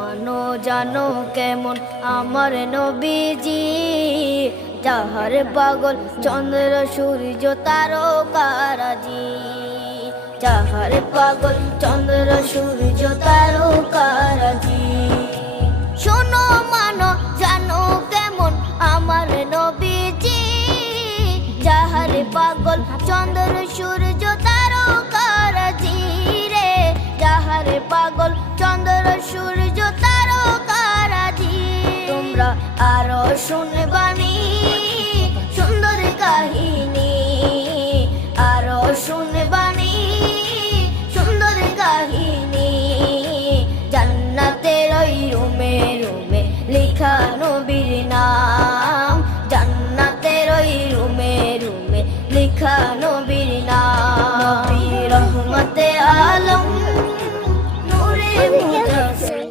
মানো জানো কেমন আমার নবীজি, যাহার পাগল চন্দ্র সূর্য তারকারাজি, যাহার পাগল চন্দ্র সূর্য তারকারাজি। শোনো মানো জানো কেমন আমার নবীজি, যাহার পাগল চন্দ্র সূর্য তারকারাজি রে, যাহার পাগল চন্দ্র সূর্য তারকারাজি। তোমরা আরো শুনবানি সুন্দর কাহিনী, আরো শুনবানি সুন্দর কাহিনী। জান্নাতের ওই রুমে রুমে লেখা নবীর নাম, জান্নাতের ওই রুমে রুমে লেখা নবীর নাম। নবী রহমতে আলম নূরে মুজাসসাম।